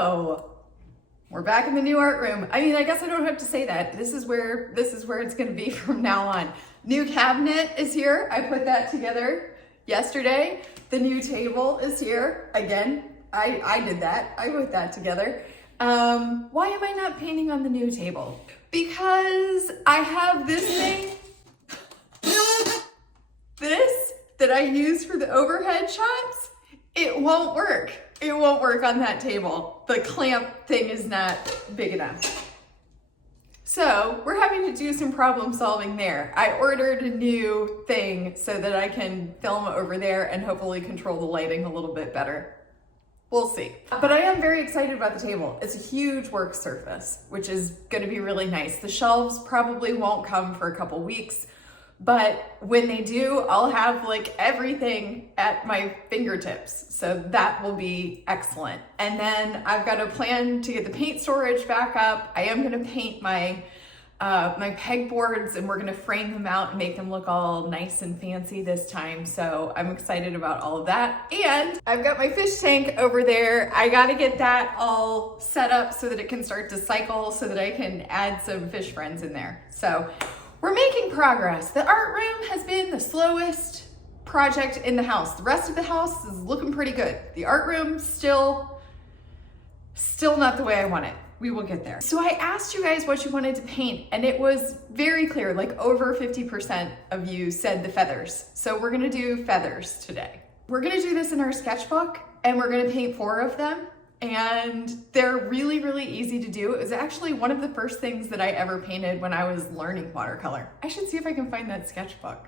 So we're back in the new art room. I mean, I guess I don't have to say that. This is where it's gonna be from now on. New cabinet is here. I put that together yesterday. The new table is here. Again, I did that. I put that together. Why am I not painting on the new table? Because I have this thing, this that I use for the overhead shots. It won't work. It won't work on that table. The clamp thing is not big enough. So we're having to do some problem solving there. I ordered a new thing so that I can film over there and hopefully control the lighting a little bit better. We'll see. But I am very excited about the table. It's a huge work surface, which is gonna be really nice. The shelves probably won't come for a couple weeks, but when they do, I'll have like everything at my fingertips. So that will be excellent. And then I've got a plan to get the paint storage back up. I am gonna paint my my pegboards, and we're gonna frame them out and make them look all nice and fancy this time. So I'm excited about all of that. And I've got my fish tank over there. I gotta get that all set up so that it can start to cycle so that I can add some fish friends in there. So we're making progress. The art room has been the slowest project in the house. The rest of the house is looking pretty good. The art room still not the way I want it. We will get there. So I asked you guys what you wanted to paint, and it was very clear, like over 50% of you said the feathers. So we're gonna do feathers today. We're gonna do this in our sketchbook, and we're gonna paint 4 of them. And they're really, really easy to do. It was actually one of the first things that I ever painted when I was learning watercolor. I should see if I can find that sketchbook.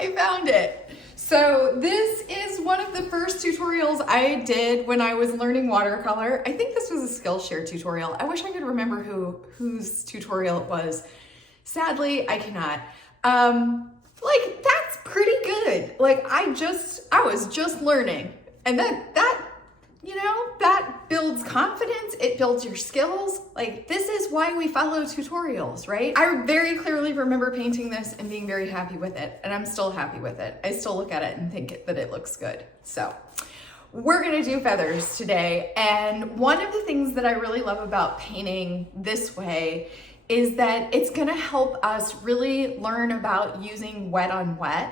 I found it. So this is one of the first tutorials I did when I was learning watercolor. I think this was a Skillshare tutorial. I wish I could remember whose tutorial it was. Sadly, I cannot. Like, that's pretty good. Like, I was just learning, and that you know, that builds confidence, it builds your skills. Like, this is why we follow tutorials, right? I very clearly remember painting this and being very happy with it, and I'm still happy with it. I still look at it and think that it looks good. So we're gonna do feathers today, and one of the things that I really love about painting this way is that it's gonna help us really learn about using wet on wet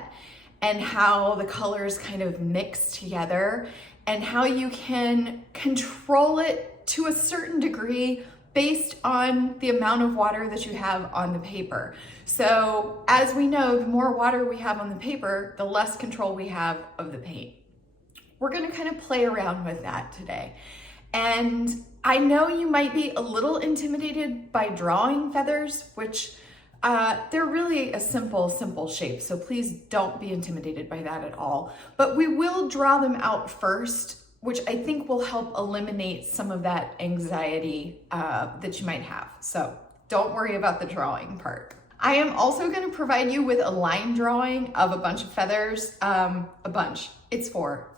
and how the colors kind of mix together, and how you can control it to a certain degree based on the amount of water that you have on the paper. So as we know, the more water we have on the paper, the less control we have of the paint. We're gonna kind of play around with that today. And I know you might be a little intimidated by drawing feathers, which they're really a simple shape, so please don't be intimidated by that at all. But we will draw them out first, which I think will help eliminate some of that anxiety that you might have. So don't worry about the drawing part. I am also going to provide you with a line drawing of a bunch of feathers. It's four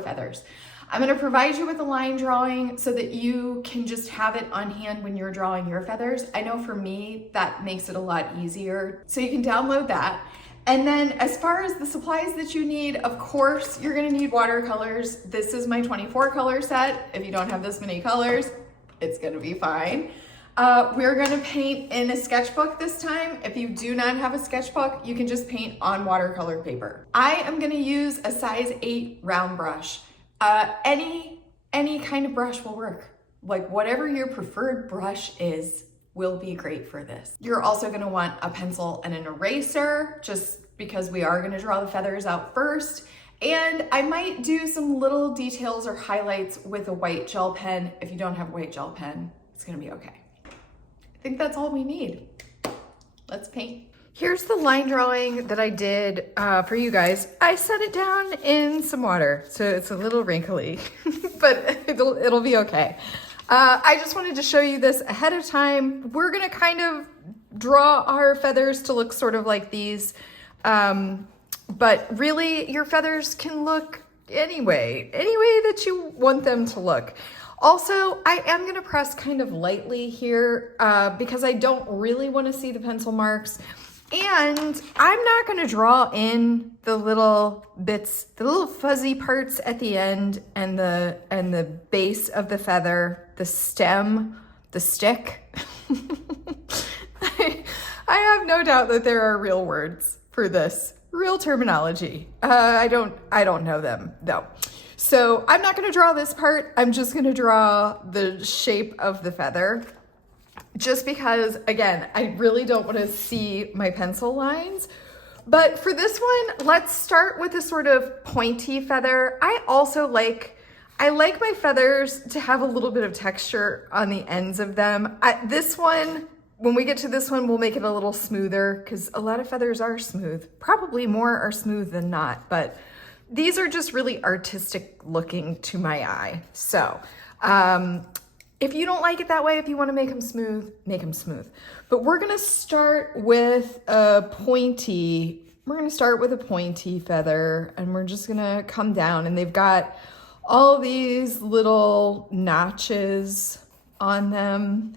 feathers. I'm going to provide you with a line drawing so that you can just have it on hand when you're drawing your feathers. I know for me, that makes it a lot easier. So you can download that. And then as far as the supplies that you need, of course, you're going to need watercolors. This is my 24 color set. If you don't have this many colors, it's going to be fine. We're going to paint in a sketchbook this time. If you do not have a sketchbook, you can just paint on watercolor paper. I am going to use a size 8 round brush. Any kind of brush will work. Like, whatever your preferred brush is will be great for this. You're also gonna want a pencil and an eraser, just because we are gonna draw the feathers out first. And I might do some little details or highlights with a white gel pen. If you don't have a white gel pen, it's gonna be okay. I think that's all we need. Let's paint. Here's the line drawing that I did for you guys. I set it down in some water, so it's a little wrinkly, but it'll be okay. I just wanted to show you this ahead of time. We're gonna kind of draw our feathers to look sort of like these, but really your feathers can look any way that you want them to look. Also, I am gonna press kind of lightly here because I don't really wanna see the pencil marks. And I'm not gonna draw in the little bits, the little fuzzy parts at the end and the base of the feather, the stem, the stick. I have no doubt that there are real words for this, real terminology. I don't know them though. So I'm not gonna draw this part. I'm just gonna draw the shape of the feather. Just because, again, I really don't want to see my pencil lines. But for this one, let's start with a sort of pointy feather. I like my feathers to have a little bit of texture on the ends of them. This one, when we get to this one, we'll make it a little smoother because a lot of feathers are smooth. Probably more are smooth than not, but these are just really artistic looking to my eye. So, if you don't like it that way, if you want to make them smooth, make them smooth. But we're going to start with a pointy feather, and we're just going to come down, and they've got all these little notches on them,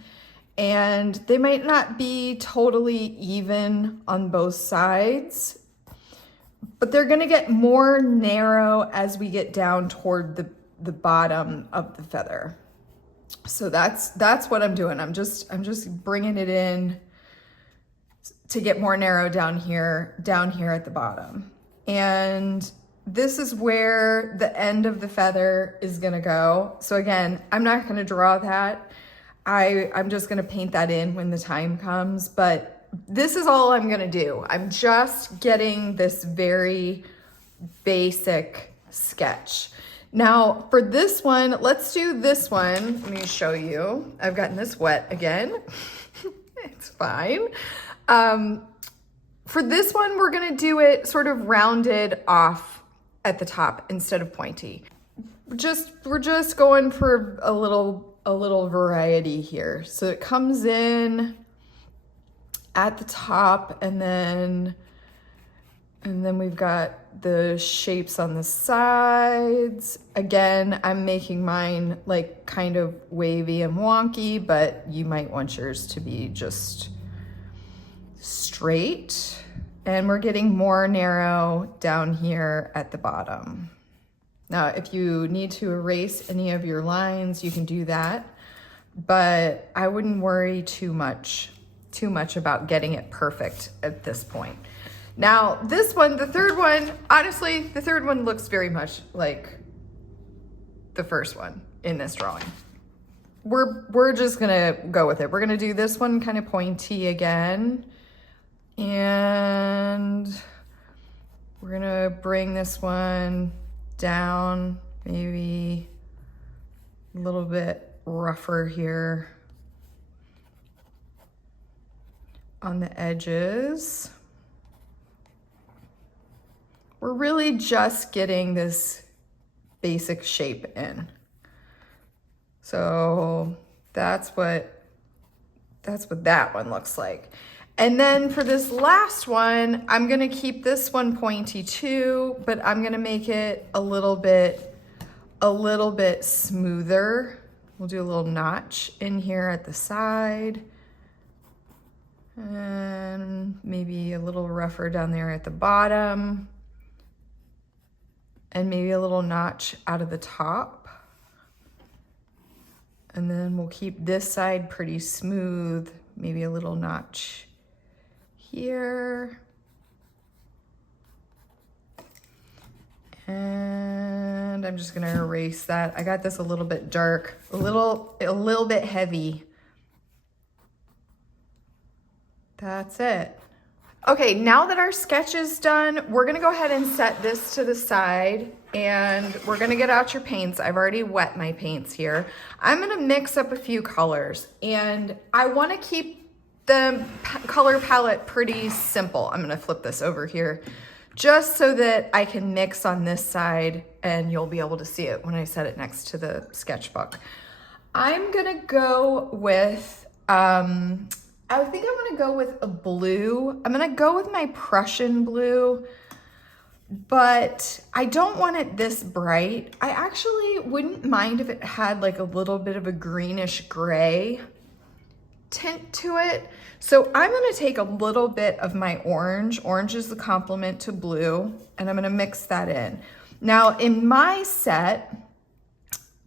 and they might not be totally even on both sides, but they're going to get more narrow as we get down toward the bottom of the feather. So that's what I'm doing. I'm just bringing it in to get more narrow down here at the bottom. And this is where the end of the feather is gonna go. So again, I'm not gonna draw that. I'm just gonna paint that in when the time comes, but this is all I'm gonna do. I'm just getting this very basic sketch. Now for this one, let's do this one. Let me show you. I've gotten this wet again. It's fine. For this one, we're gonna do it sort of rounded off at the top instead of pointy. We're just going for a little variety here. So it comes in at the top, and then we've got the shapes on the sides. Again, I'm making mine like kind of wavy and wonky, but you might want yours to be just straight. And we're getting more narrow down here at the bottom. Now, if you need to erase any of your lines, you can do that, but I wouldn't worry too much about getting it perfect at this point. Now, this one, the third one, honestly, the third one looks very much like the first one in this drawing. We're just gonna go with it. We're gonna do this one kind of pointy again. And we're gonna bring this one down, maybe a little bit rougher here on the edges. We're really just getting this basic shape in. So that's what that one looks like. And then for this last one, I'm gonna keep this one pointy too, but I'm gonna make it a little bit smoother. We'll do a little notch in here at the side, and maybe a little rougher down there at the bottom, and maybe a little notch out of the top. And then we'll keep this side pretty smooth, maybe a little notch here. And I'm just gonna erase that. I got this a little bit dark, a little bit heavy. That's it. Okay, now that our sketch is done, we're gonna go ahead and set this to the side, and we're gonna get out your paints. I've already wet my paints here. I'm gonna mix up a few colors, and I wanna keep the color palette pretty simple. I'm gonna flip this over here just so that I can mix on this side, and you'll be able to see it when I set it next to the sketchbook. I'm gonna go with, I think I'm gonna go with a blue. I'm gonna go with my Prussian blue, but I don't want it this bright. I actually wouldn't mind if it had like a little bit of a greenish gray tint to it. So I'm gonna take a little bit of my orange. Orange is the complement to blue, and I'm gonna mix that in. Now in my set,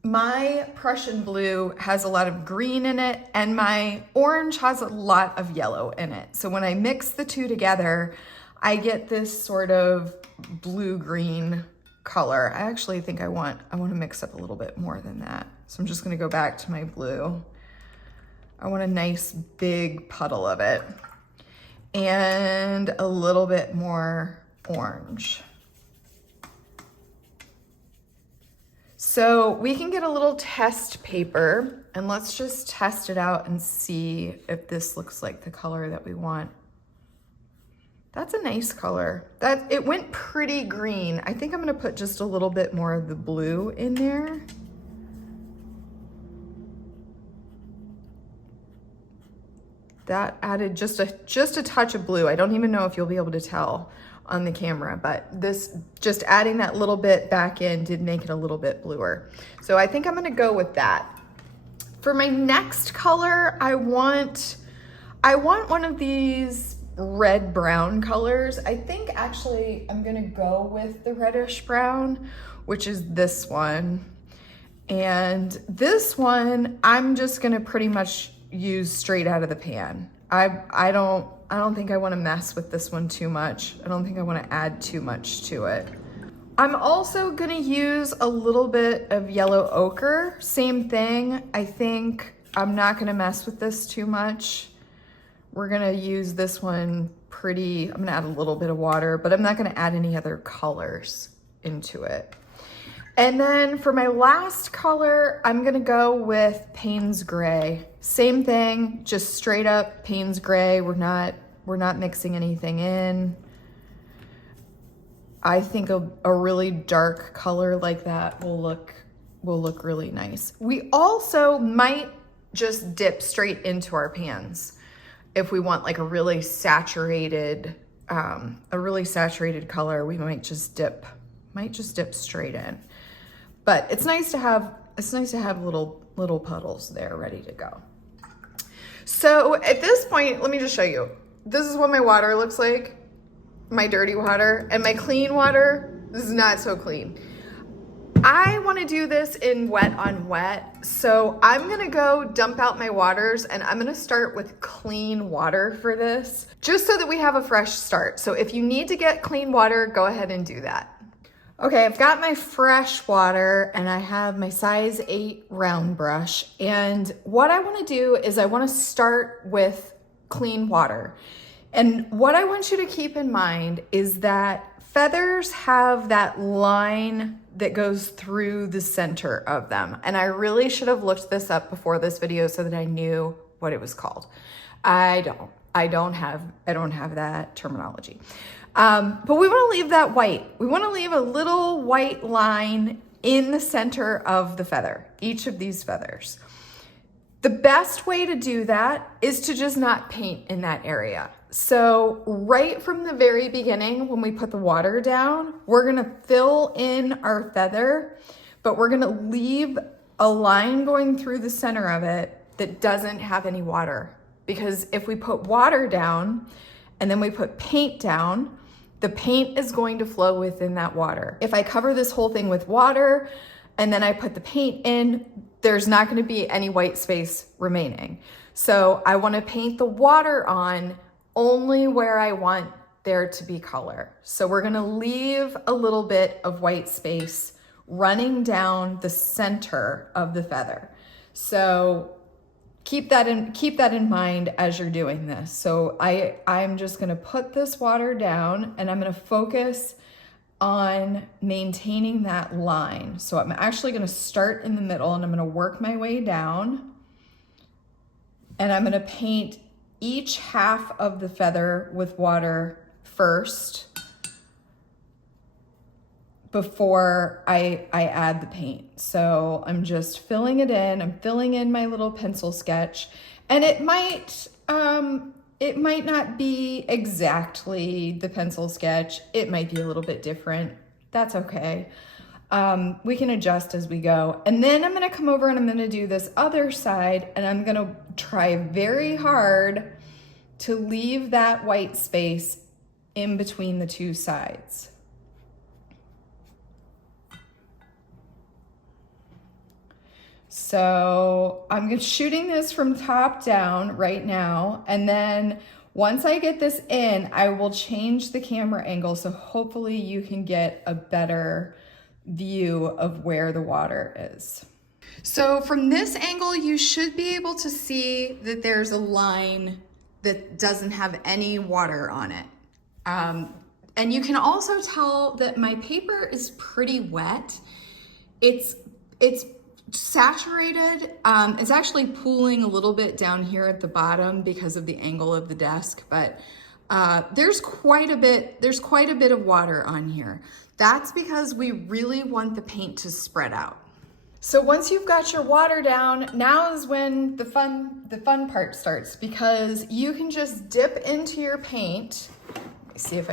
my Prussian blue has a lot of green in it, and my orange has a lot of yellow in it. So when I mix the two together, I get this sort of blue-green color. I actually think I want to mix up a little bit more than that. So I'm just gonna go back to my blue. I want a nice big puddle of it and a little bit more orange. So we can get a little test paper and let's just test it out and see if this looks like the color that we want. That's a nice color. It went pretty green. I think I'm gonna put just a little bit more of the blue in there. That added just a touch of blue. I don't even know if you'll be able to tell on the camera, but this, just adding that little bit back in did make it a little bit bluer. So I think I'm gonna go with that. For my next color, I want one of these red-brown colors. I think actually I'm gonna go with the reddish brown, which is this one. And this one, I'm just gonna pretty much use straight out of the pan. I don't think I want to mess with this one too much. I don't think I want to add too much to it. I'm also gonna use a little bit of yellow ochre. Same thing. I think I'm not gonna mess with this too much. We're gonna use this one I'm gonna add a little bit of water, but I'm not gonna add any other colors into it. And then for my last color, I'm gonna go with Payne's Gray. Same thing, just straight up Payne's Gray. We're not mixing anything in. I think a really dark color like that will look really nice. We also might just dip straight into our pans if we want like a really saturated color. We might just dip straight in. But it's nice to have little puddles there ready to go. So at this point, let me just show you. This is what my water looks like, my dirty water, and my clean water, this is not so clean. I wanna do this in wet on wet, so I'm gonna go dump out my waters and I'm gonna start with clean water for this, just so that we have a fresh start. So if you need to get clean water, go ahead and do that. Okay, I've got my fresh water and I have my size 8 round brush. And what I wanna do is I wanna start with clean water. And what I want you to keep in mind is that feathers have that line that goes through the center of them. And I really should have looked this up before this video so that I knew what it was called. I don't have that terminology. But we want to leave that white. We want to leave a little white line in the center of the feather, each of these feathers. The best way to do that is to just not paint in that area. So right from the very beginning, when we put the water down, we're gonna fill in our feather, but we're gonna leave a line going through the center of it that doesn't have any water. Because if we put water down and then we put paint down, the paint is going to flow within that water. If I cover this whole thing with water and then I put the paint in, there's not gonna be any white space remaining. So I wanna paint the water on only where I want there to be color. So we're gonna leave a little bit of white space running down the center of the feather. So keep that in mind as you're doing this. So I'm just gonna put this water down and I'm gonna focus on maintaining that line. So I'm actually gonna start in the middle and I'm gonna work my way down and I'm gonna paint each half of the feather with water first before I add the paint. So I'm just filling it in. I'm filling in my little pencil sketch, and it might not be exactly the pencil sketch. It might be a little bit different. That's okay. We can adjust as we go. And then I'm gonna come over and I'm gonna do this other side, and I'm gonna try very hard to leave that white space in between the two sides. So I'm shooting this from top down right now, and then once I get this in, I will change the camera angle so hopefully you can get a better view of where the water is. So from this angle, you should be able to see that there's a line that doesn't have any water on it. And you can also tell that my paper is pretty wet. It's saturated. It's actually pooling a little bit down here at the bottom because of the angle of the desk, but there's quite a bit of water on here. That's because we really want the paint to spread out. So once you've got your water down, now is when the fun part starts, because you can just dip into your paint. Let me see if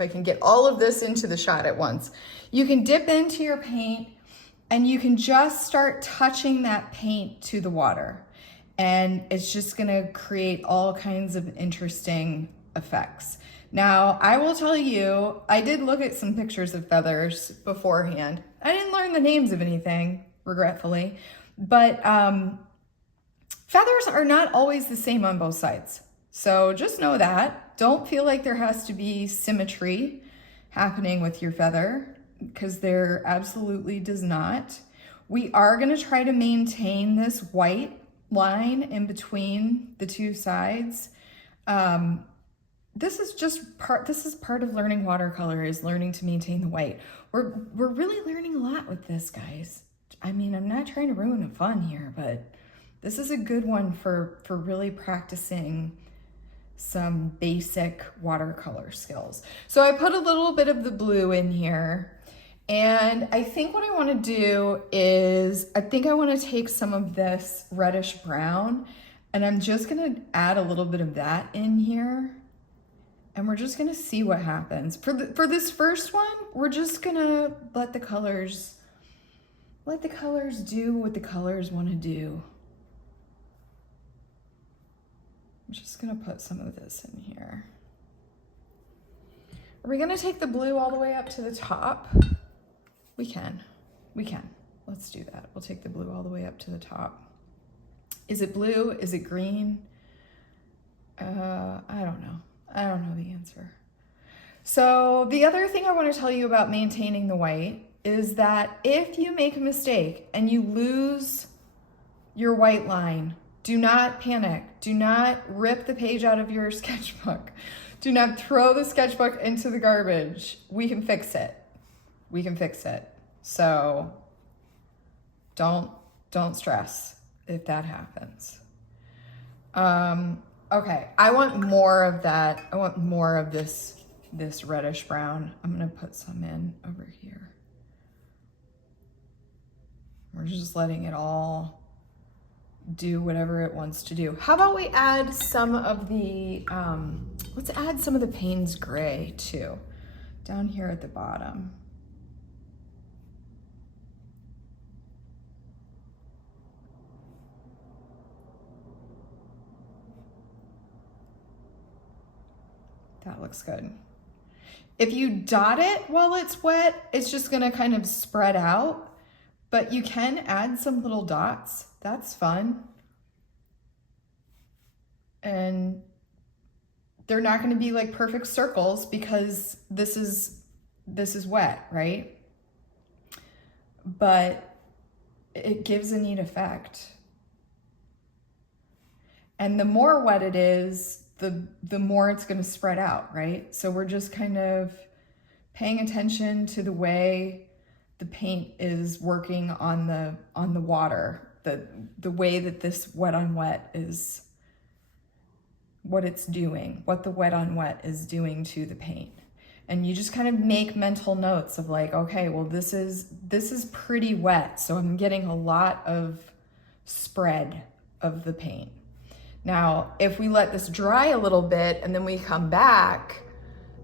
I can get all of this into the shot at once. You can dip into your paint and you can just start touching that paint to the water. And it's just gonna create all kinds of interesting effects. Now, I will tell you, I did look at some pictures of feathers beforehand. I didn't learn the names of anything, regretfully, but feathers are not always the same on both sides. So just know that. Don't feel like there has to be symmetry happening with your feather, because there absolutely does not. We are gonna try to maintain this white line in between the two sides. This is part of learning watercolor, is learning to maintain the white. We're really learning a lot with this, guys. I mean, I'm not trying to ruin the fun here, but this is a good one for really practicing some basic watercolor skills. So I put a little bit of the blue in here, and I think what I want to do is, I think I want to take some of this reddish brown, and I'm just going to add a little bit of that in here. And we're just gonna see what happens. For this first one, we're just gonna let the colors do what the colors wanna do. I'm just gonna put some of this in here. Are we gonna take the blue all the way up to the top? We can. Let's do that. We'll take the blue all the way up to the top. Is it blue? Is it green? I don't know. I don't know the answer. So the other thing I want to tell you about maintaining the white is that if you make a mistake and you lose your white line, do not panic. Do not rip the page out of your sketchbook. Do not throw the sketchbook into the garbage. We can fix it. We can fix it. So don't stress if that happens. Okay, I want more of that. I want more of this reddish brown. I'm gonna put some in over here. We're just letting it all do whatever it wants to do. How about we add some of the, let's add some of the Payne's Gray too, down here at the bottom. That looks good. If you dot it while it's wet, it's just gonna kind of spread out, but you can add some little dots. That's fun. And they're not gonna be like perfect circles because this is wet, right? But it gives a neat effect. And the more wet it is, the more it's going to spread out, right? So we're just kind of paying attention to the way the paint is working on the water, the way that this wet on wet is, what it's doing, what the wet on wet is doing to the paint. And you just kind of make mental notes of like, okay, well, this is pretty wet, so I'm getting a lot of spread of the paint. Now, if we let this dry a little bit and then we come back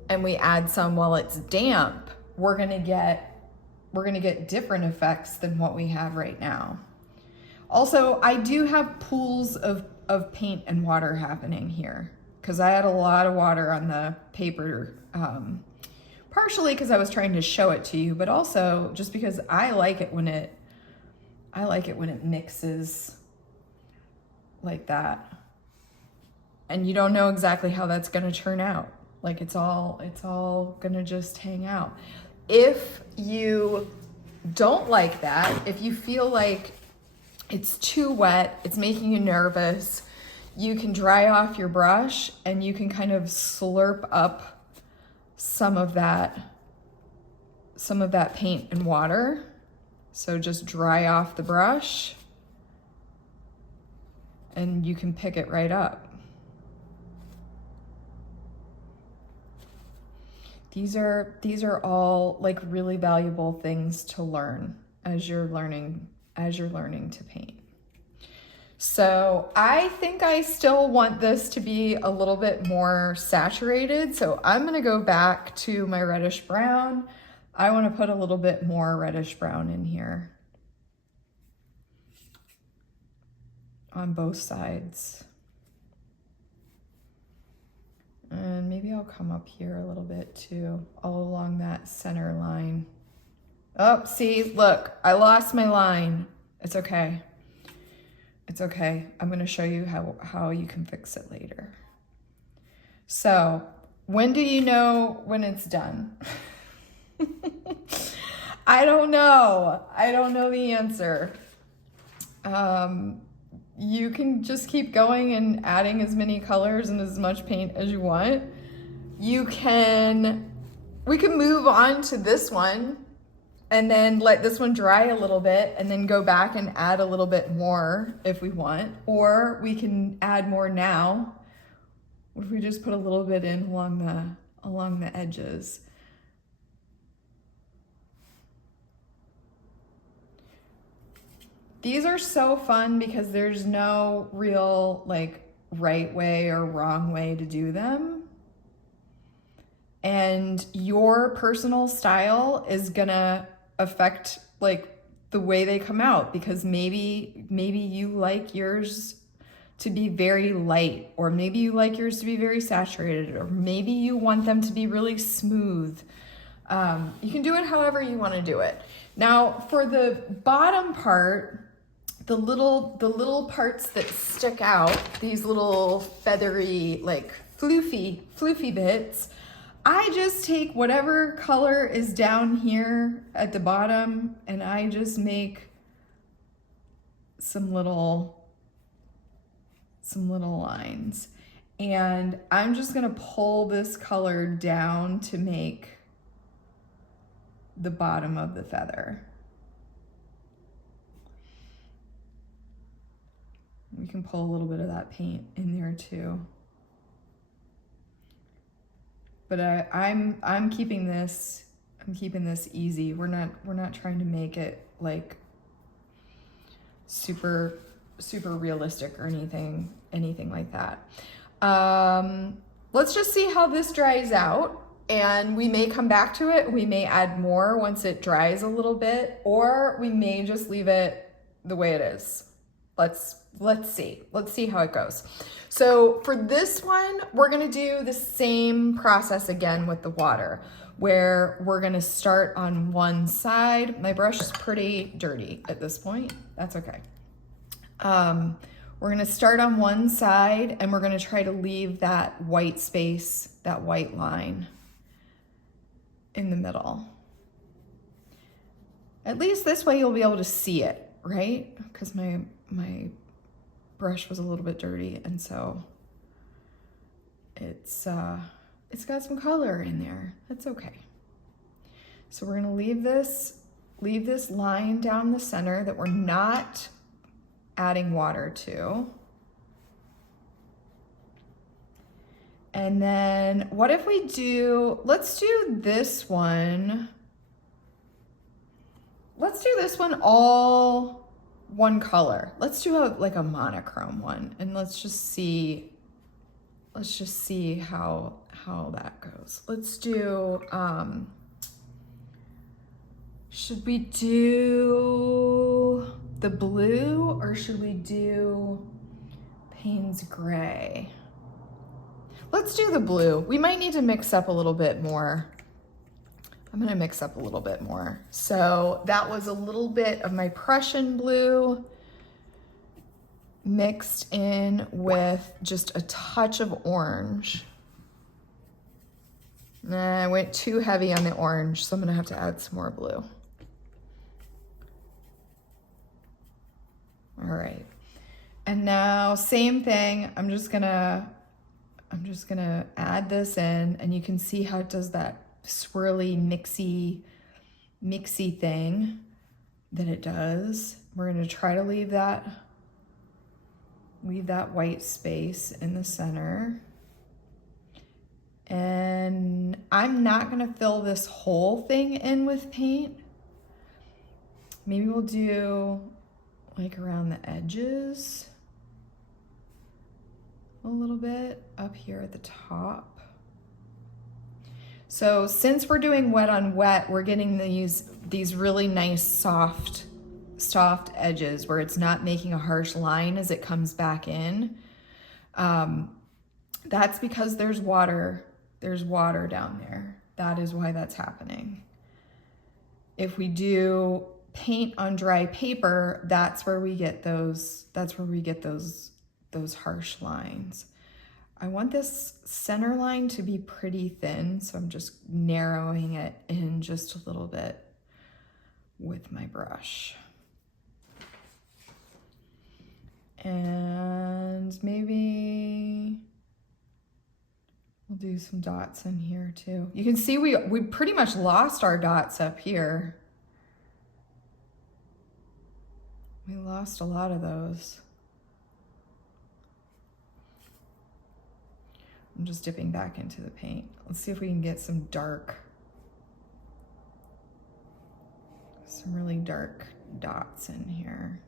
and we add some while it's damp, we're gonna get get different effects than what we have right now. Also, I do have pools of paint and water happening here because I had a lot of water on the paper, partially because I was trying to show it to you, but also just because I like it when it mixes like that. And you don't know exactly how that's gonna turn out. Like it's all gonna just hang out. If you don't like that, if you feel like it's too wet, it's making you nervous, you can dry off your brush and you can kind of slurp up some of that paint and water. So just dry off the brush and you can pick it right up. These are all like really valuable things to learn as you're learning to paint. So I think I still want this to be a little bit more saturated. So I'm gonna go back to my reddish brown. I want to put a little bit more reddish brown in here on both sides. And maybe I'll come up here a little bit too, all along that center line. Oh, see, look, I lost my line. It's okay. It's okay. I'm going to show you how you can fix it later. So, when do you know when it's done? I don't know. I don't know the answer. You can just keep going and adding as many colors and as much paint as you want. We can move on to this one and then let this one dry a little bit and then go back and add a little bit more if we want, or we can add more now. What if we just put a little bit in along the edges? These are so fun because there's no real like right way or wrong way to do them. And your personal style is gonna affect like the way they come out, because maybe you like yours to be very light, or maybe you like yours to be very saturated, or maybe you want them to be really smooth. You can do it however you want to do it. Now for the bottom part, the little parts that stick out, these little feathery, like floofy bits, I just take whatever color is down here at the bottom and I just make some little lines. And I'm just gonna pull this color down to make the bottom of the feather. We can pull a little bit of that paint in there too. But I'm keeping this easy. We're not trying to make it like super realistic or anything like that. Let's just see how this dries out, and we may come back to it. We may add more once it dries a little bit, or we may just leave it the way it is. Let's see how it goes. So for this one, we're gonna do the same process again with the water, where we're gonna start on one side. My brush is pretty dirty at this point. That's okay. We're gonna start on one side and we're gonna try to leave that white space, that white line in the middle. At least this way you'll be able to see it, right? Because my brush was a little bit dirty, and so it's got some color in there. That's okay. So we're gonna leave this line down the center that we're not adding water to. And then what if we let's do this one. Let's do this one all one color. Let's do like a monochrome one, and let's just see how that goes. Let's do Should we do the blue or should we do Payne's gray? Let's do the blue. We might need to mix up a little bit more. I'm gonna mix up a little bit more. So that was a little bit of my Prussian blue mixed in with just a touch of orange. Nah, I went too heavy on the orange, so I'm gonna have to add some more blue. All right, and now same thing. I'm just gonna add this in, and you can see how it does that swirly, mixy thing that it does. We're gonna try to leave that white space in the center. And I'm not gonna fill this whole thing in with paint. Maybe we'll do like around the edges a little bit up here at the top. So since we're doing wet on wet, we're getting these really nice soft edges where it's not making a harsh line as it comes back in. That's because there's water down there. That is why that's happening. If we do paint on dry paper, that's where we get those harsh lines. I want this center line to be pretty thin, so I'm just narrowing it in just a little bit with my brush. And maybe we'll do some dots in here too. You can see we pretty much lost our dots up here. We lost a lot of those. I'm just dipping back into the paint. Let's see if we can get some really dark dots in here.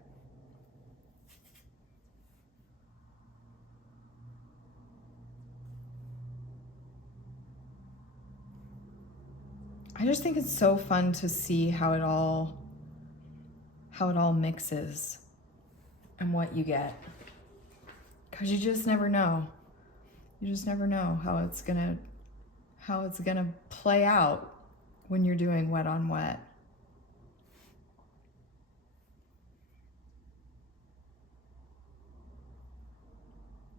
I just think it's so fun to see how it all mixes and what you get. 'Cause you just never know. You just never know how it's gonna play out when you're doing wet on wet.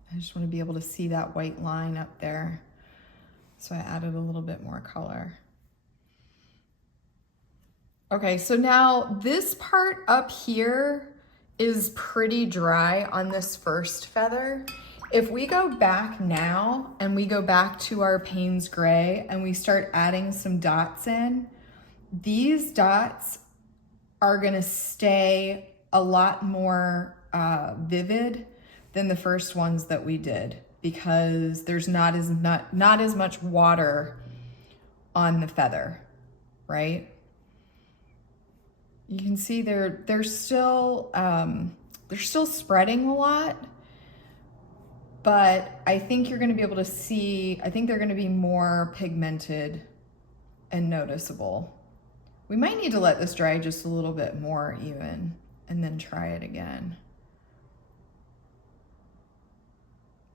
I just want to be able to see that white line up there. So I added a little bit more color. Okay, so now this part up here is pretty dry on this first feather. If we go back now and we go back to our Payne's gray and we start adding some dots in, these dots are gonna stay a lot more vivid than the first ones that we did because there's not as much water on the feather, right? You can see they're still spreading a lot, but I think you're gonna be able to see, I think they're gonna be more pigmented and noticeable. We might need to let this dry just a little bit more even and then try it again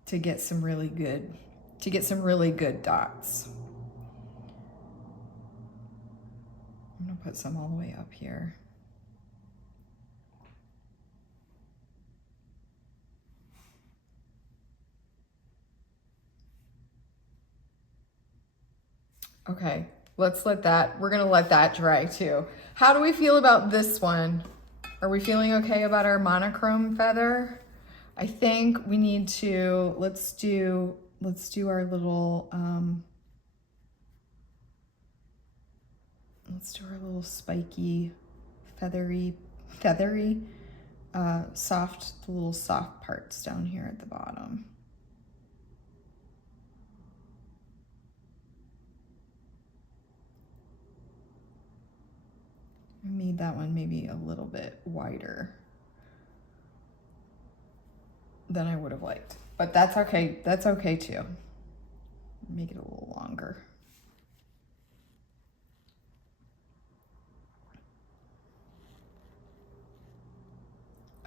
to get some really good dots. I'm gonna put some all the way up here. Okay, we're gonna let that dry too. How do we feel about this one? Are we feeling okay about our monochrome feather? I think we need to, let's do our little, spiky, feathery, the little soft parts down here at the bottom. I made that one maybe a little bit wider than I would have liked, but that's okay. That's okay too. Make it a little longer.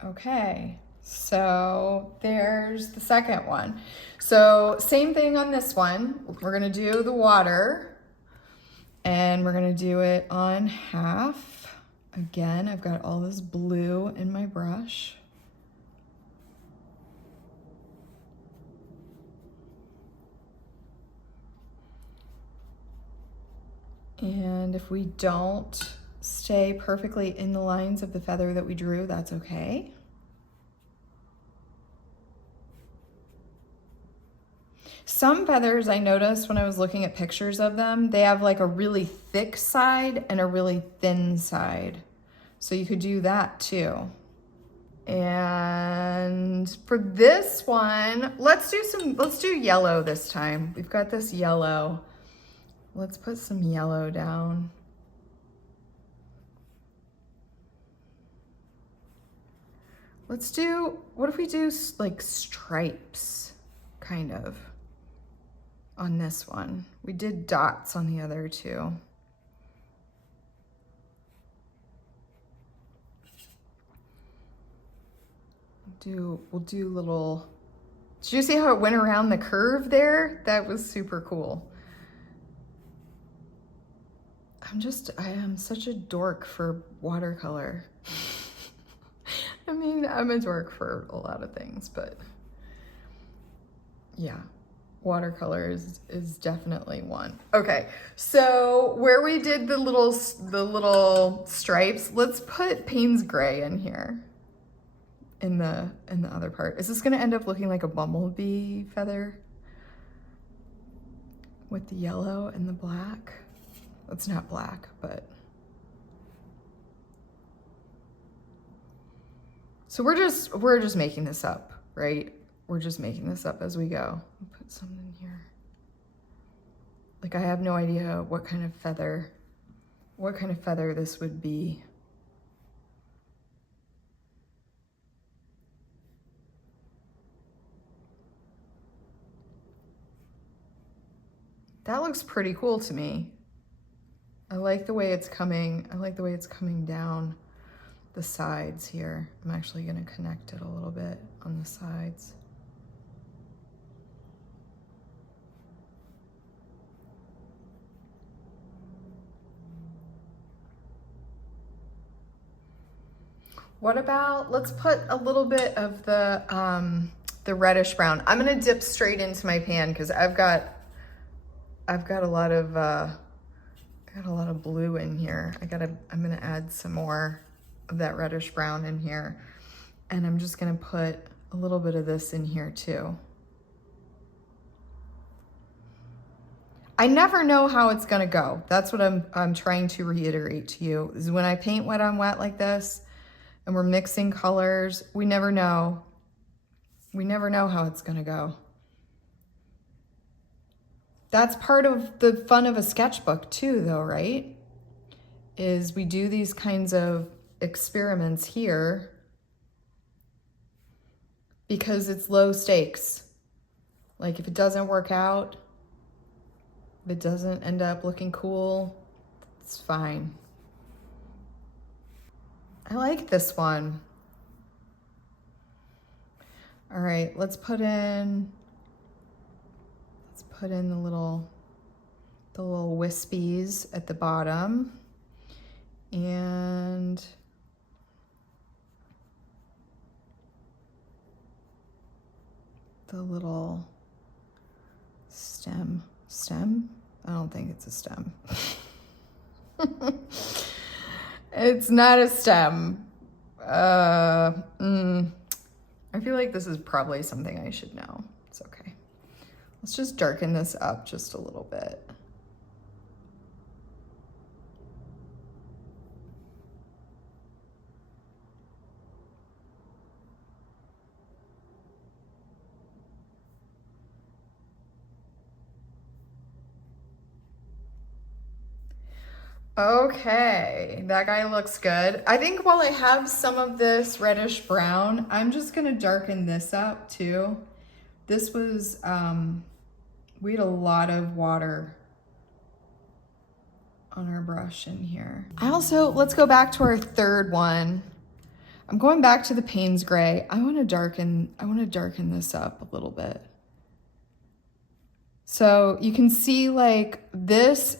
Okay, so there's the second one. So same thing on this one. We're gonna do the water and we're gonna do it on half. Again, I've got all this blue in my brush. And if we don't stay perfectly in the lines of the feather that we drew, that's okay. Some feathers, I noticed when I was looking at pictures of them, they have like a really thick side and a really thin side. So you could do that too. And for this one, let's do yellow this time. We've got this yellow. Let's put some yellow down. What if we do like stripes, kind of, on this one? We did dots on the other two. We'll do little, did you see how it went around the curve there? That was super cool. I am such a dork for watercolor. I mean, I'm a dork for a lot of things, but yeah, watercolor is definitely one. Okay, so where we did the little stripes, let's put Payne's Gray in here in the other part. Is this gonna end up looking like a bumblebee feather with the yellow and the black? It's not black, but. So we're just making this up, right? We're just making this up as we go. I'll put something here. Like I have no idea what kind of feather this would be. That looks pretty cool to me. I like the way it's coming. I like the way it's coming down the sides here. I'm actually gonna connect it a little bit on the sides. What about, let's put a little bit of the reddish brown. I'm gonna dip straight into my pan because I've got a lot of blue in here. I'm gonna add some more of that reddish brown in here. And I'm just gonna put a little bit of this in here too. I never know how it's gonna go. That's what I'm trying to reiterate to you, is when I paint wet on wet like this and we're mixing colors, we never know. We never know how it's gonna go. That's part of the fun of a sketchbook too, though, right? Is we do these kinds of experiments here because it's low stakes. Like if it doesn't work out, if it doesn't end up looking cool, it's fine. I like this one. All right, let's put in the little wispies at the bottom and the little stem. I don't think it's a stem. It's not a stem. I feel like this is probably something I should know. It's okay. Let's just darken this up just a little bit. Okay, that guy looks good. I think while I have some of this reddish brown, I'm just gonna darken this up too. This was, we had a lot of water on our brush in here. Let's go back to our third one. I'm going back to the Payne's Gray. I want to darken this up a little bit. So you can see like this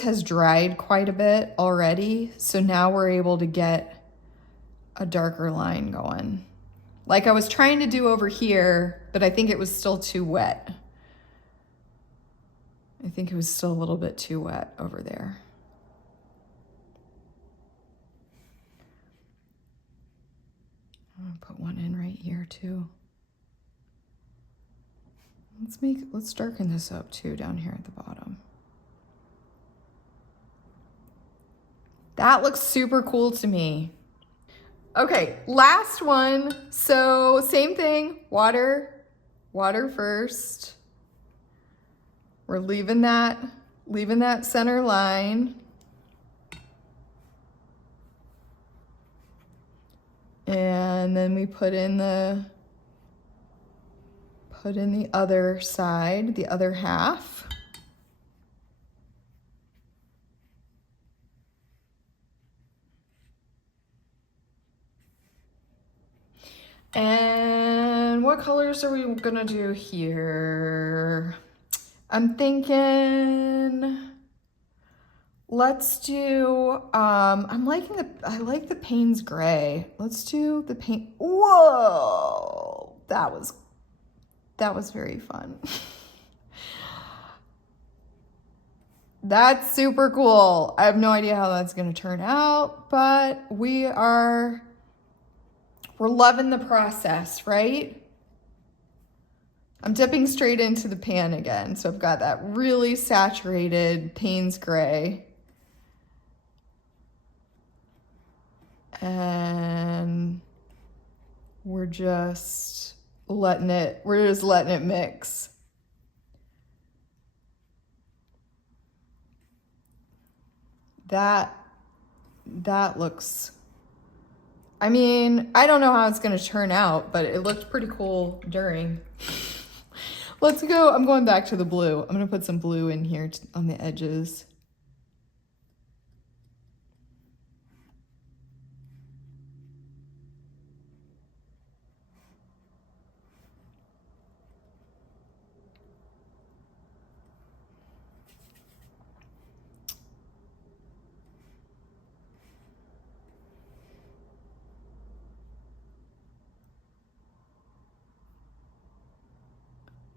has dried quite a bit already. So now we're able to get a darker line going. Like I was trying to do over here, but I think it was still too wet. I think it was still a little bit too wet over there. I'm gonna put one in right here too. Let's darken this up too down here at the bottom. That looks super cool to me. Okay, last one. So same thing, water first. We're leaving that center line. And then we put in the other side, the other half. And what colors are we gonna do here? I'm thinking, let's do, I like the Payne's Gray. Let's do the paint. Whoa, that was very fun. That's super cool. I have no idea how that's gonna turn out, but we're loving the process, right? I'm dipping straight into the pan again. So I've got that really saturated Payne's Gray. And we're just letting it mix. That looks, I mean, I don't know how it's gonna turn out, but it looked pretty cool during. Let's go, I'm going back to the blue. I'm gonna put some blue in here on the edges.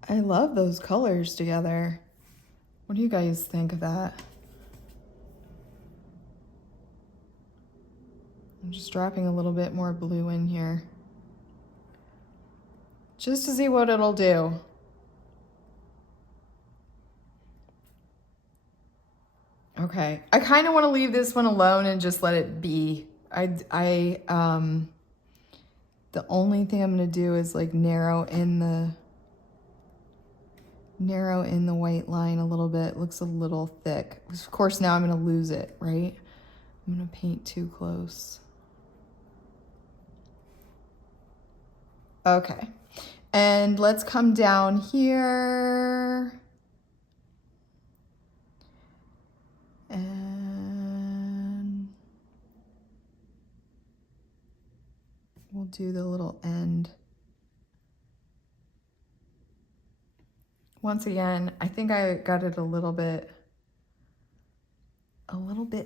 I love those colors together. What do you guys think of that? I'm just dropping a little bit more blue in here, just to see what it'll do. Okay, I kind of want to leave this one alone and just let it be. The only thing I'm gonna do is like narrow in the white line a little bit. It looks a little thick. Of course, now I'm gonna lose it, right? I'm gonna paint too close. Okay, and let's come down here. And we'll do the little end. Once again, I think I got it a little bit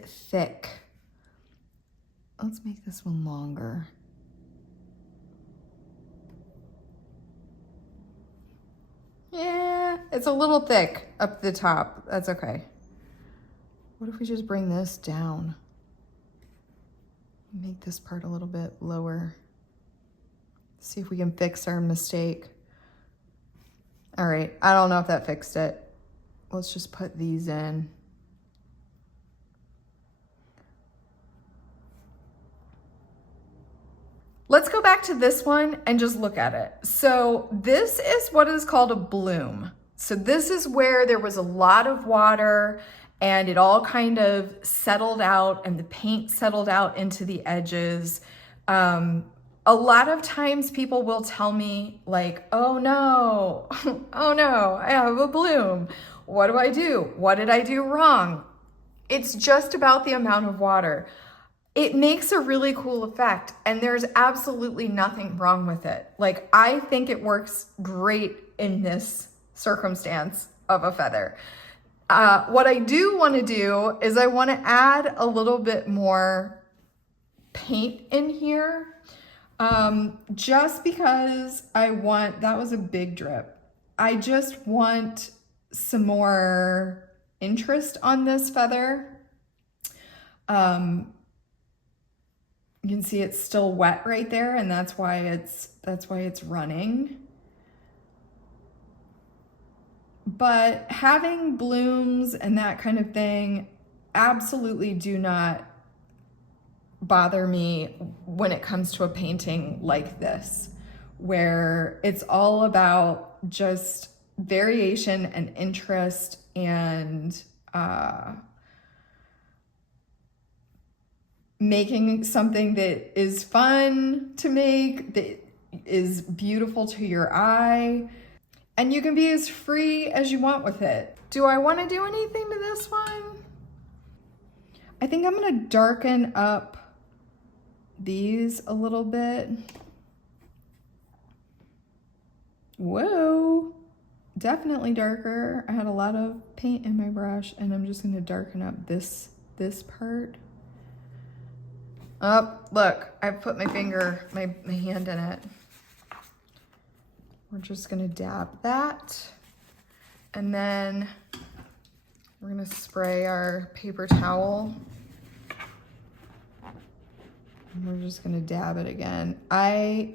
thick. Let's make this one longer. Yeah, it's a little thick up the top. That's okay. What if we just bring this down? Make this part a little bit lower. See if we can fix our mistake. All right, I don't know if that fixed it. Let's just put these in. Let's go back to this one and just look at it. So this is what is called a bloom. So this is where there was a lot of water and it all kind of settled out and the paint settled out into the edges. A lot of times people will tell me like, oh no, oh no, I have a bloom. What do I do? What did I do wrong? It's just about the amount of water. It makes a really cool effect, and there's absolutely nothing wrong with it. Like, I think it works great in this circumstance of a feather. What I do want to do is I want to add a little bit more paint in here, just because I want, that was a big drip. I just want some more interest on this feather. You can see it's still wet right there, and that's why it's running. But having blooms and that kind of thing absolutely do not bother me when it comes to a painting like this, where it's all about just variation and interest and making something that is fun to make, that is beautiful to your eye, and you can be as free as you want with it. Do I want to do anything to this one? I think I'm going to darken up these a little bit. Whoa, definitely darker. I had a lot of paint in my brush, and I'm just going to darken up this part. Oh, look, I put my finger, my hand in it. We're just gonna dab that. And then we're gonna spray our paper towel. And we're just gonna dab it again. I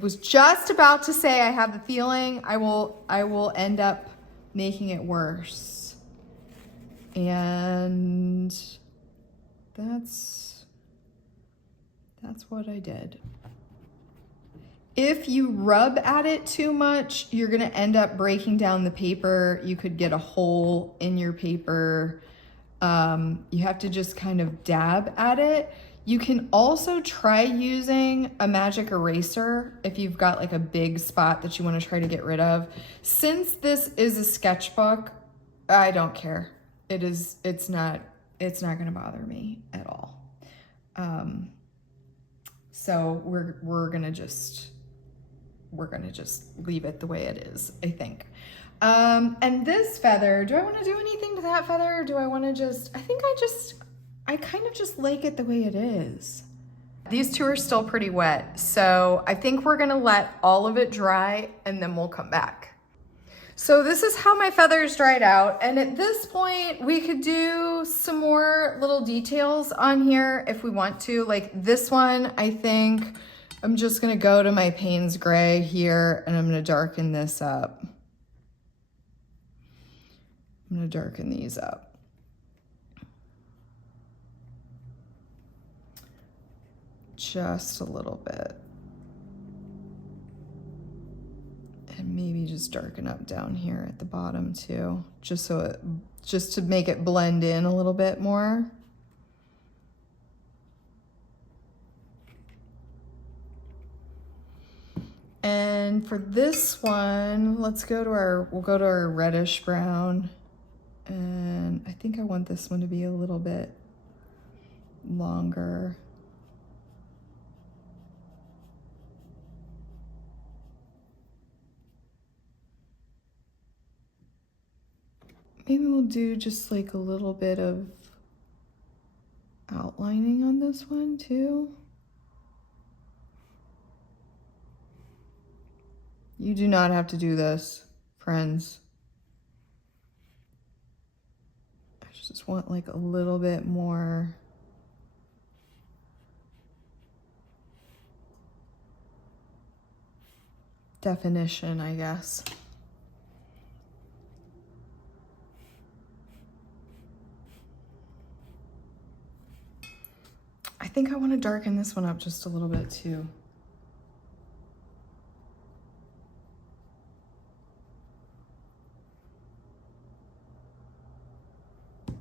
was just about to say I have the feeling I will end up making it worse. And that's what I did. If you rub at it too much, you're gonna end up breaking down the paper. You could get a hole in your paper. You have to just kind of dab at it. You can also try using a magic eraser if you've got like a big spot that you wanna try to get rid of. Since this is a sketchbook, I don't care. It's not gonna bother me at all. So we're gonna just leave it the way it is, I think. And this feather, do I want to do anything to that feather, or do I want to just, I kind of just like it the way it is. These two are still pretty wet, so I think we're gonna let all of it dry and then we'll come back. So this is how my feathers dried out, and at this point we could do some more little details on here if we want to. Like this one, I think I'm just gonna go to my Payne's Gray here and I'm gonna darken this up. I'm gonna darken these up. Just a little bit. And maybe just darken up down here at the bottom too, just to make it blend in a little bit more. And for this one, we'll go to our reddish brown. And I think I want this one to be a little bit longer. Maybe we'll do just like a little bit of outlining on this one too. You do not have to do this, friends. I just want like a little bit more definition, I guess. I think I want to darken this one up just a little bit too.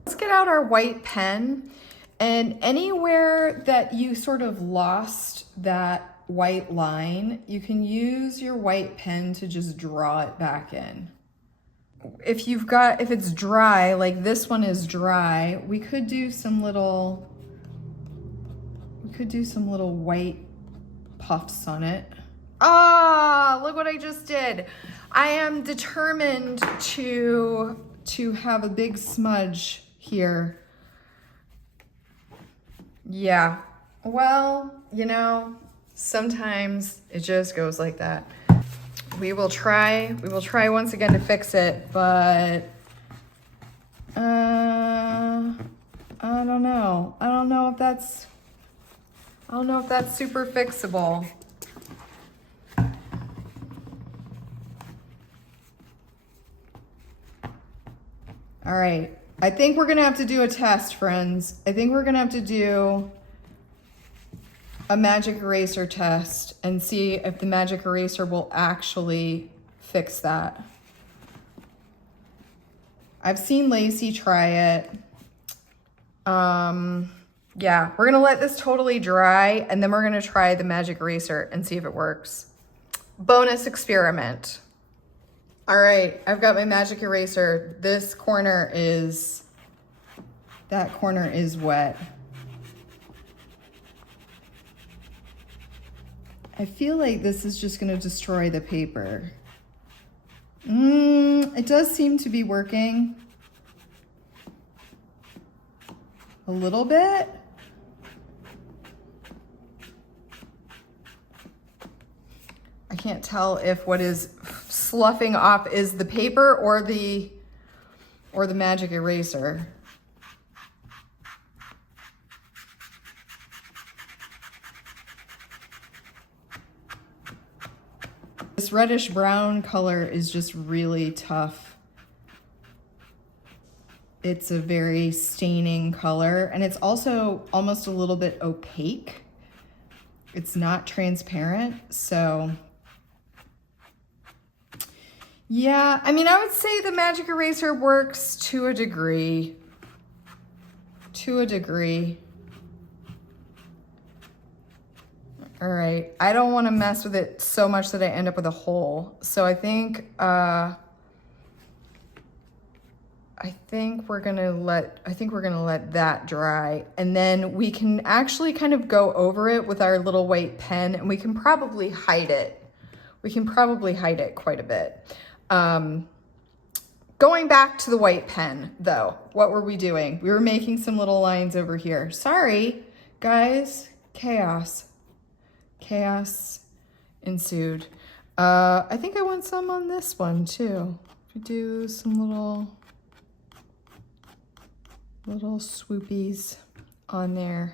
Let's get out our white pen, and anywhere that you sort of lost that white line, you can use your white pen to just draw it back in. If it's dry, like this one is dry, we could do some little could do some little white puffs on it. Ah, look what I just did. I am determined to have a big smudge here. Yeah, well, you know, sometimes it just goes like that. We will try once again to fix it, but I don't know. I don't know if that's super fixable. All right, I think we're gonna have to do a test, friends. I think we're gonna have to do a magic eraser test and see if the magic eraser will actually fix that. I've seen Lacey try it. Yeah, we're gonna let this totally dry and then we're gonna try the magic eraser and see if it works. Bonus experiment. All right, I've got my magic eraser. That corner is wet. I feel like this is just gonna destroy the paper. It does seem to be working. A little bit. I can't tell if what is sloughing off is the paper or the magic eraser. This reddish brown color is just really tough. It's a very staining color, and it's also almost a little bit opaque. It's not transparent, so yeah, I mean, I would say the magic eraser works to a degree. To a degree. All right, I don't want to mess with it so much that I end up with a hole. So I think we're gonna let that dry, and then we can actually kind of go over it with our little white pen, and we can probably hide it. We can probably hide it quite a bit. Going back to the white pen though, what were we doing? We were making some little lines over here. Sorry, guys, chaos ensued. I think I want some on this one too. We do some little swoopies on there.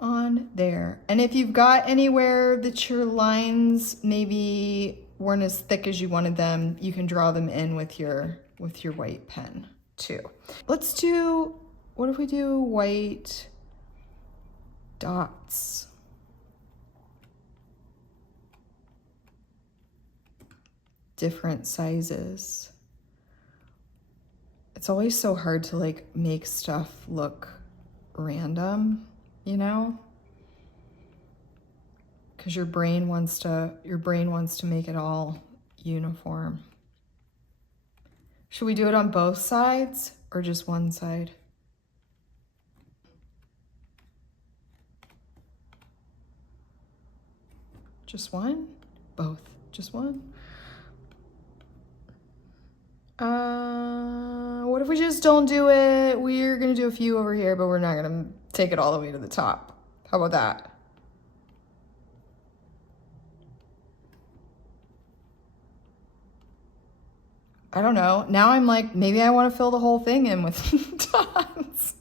And if you've got anywhere that your lines maybe weren't as thick as you wanted them, you can draw them in with your white pen too. Let's do, what if we do white dots? Different sizes. It's always so hard to like make stuff look random, you know? Because your brain wants to make it all uniform. Should we do it on both sides or just one side? Just one? Both? Just one? What if we just don't do it? We're gonna do a few over here, but we're not gonna take it all the way to the top. How about that? I don't know. Now I'm like, maybe I want to fill the whole thing in with dots.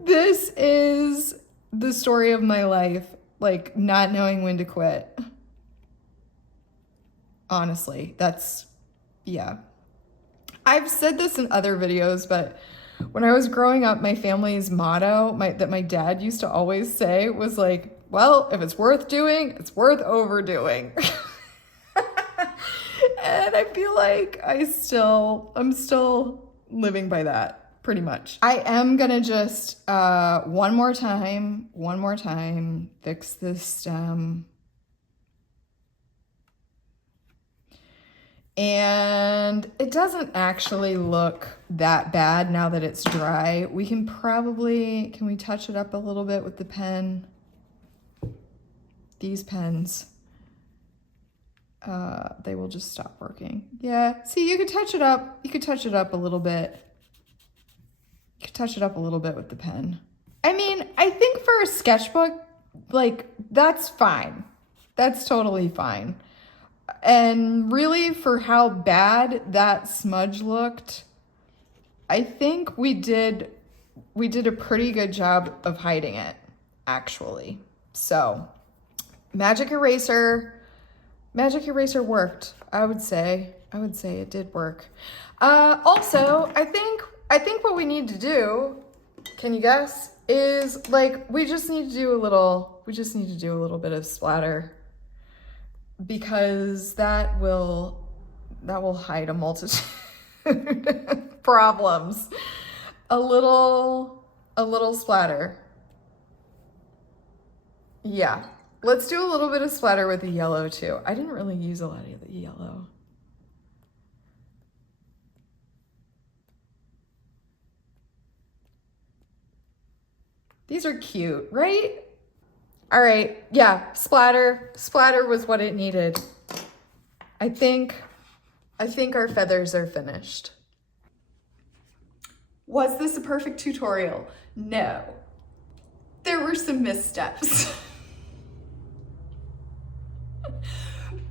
This is the story of my life, like not knowing when to quit. Honestly, yeah. I've said this in other videos, but when I was growing up, my family's motto that my dad used to always say was like, well, if it's worth doing, it's worth overdoing. And I feel like I'm still living by that pretty much. I am gonna just, one more time, fix this stem. And it doesn't actually look that bad now that it's dry. We can probably, can we touch it up a little bit with the pen? These pens, they will just stop working. Yeah, see, you could touch it up. You could touch it up a little bit. You could touch it up a little bit with the pen. I mean, I think for a sketchbook, like, that's fine. That's totally fine. And really, for how bad that smudge looked, I think we did a pretty good job of hiding it, actually. So, magic eraser worked. I would say it did work. Also, I think what we need to do, can you guess, is like we just need to do a little bit of splatter, because that will hide a multitude of problems. A little splatter. Yeah. Let's do a little bit of splatter with the yellow too. I didn't really use a lot of the yellow. These are cute, right? All right, yeah, splatter was what it needed. I think our feathers are finished. Was this a perfect tutorial? No. There were some missteps.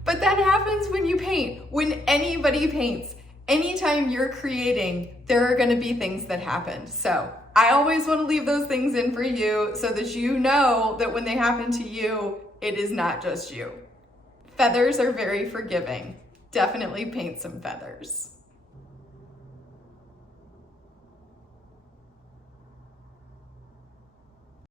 But that happens when you paint, when anybody paints. Anytime you're creating, there are gonna be things that happen. So I always wanna leave those things in for you so that you know that when they happen to you, it is not just you. Feathers are very forgiving. Definitely paint some feathers.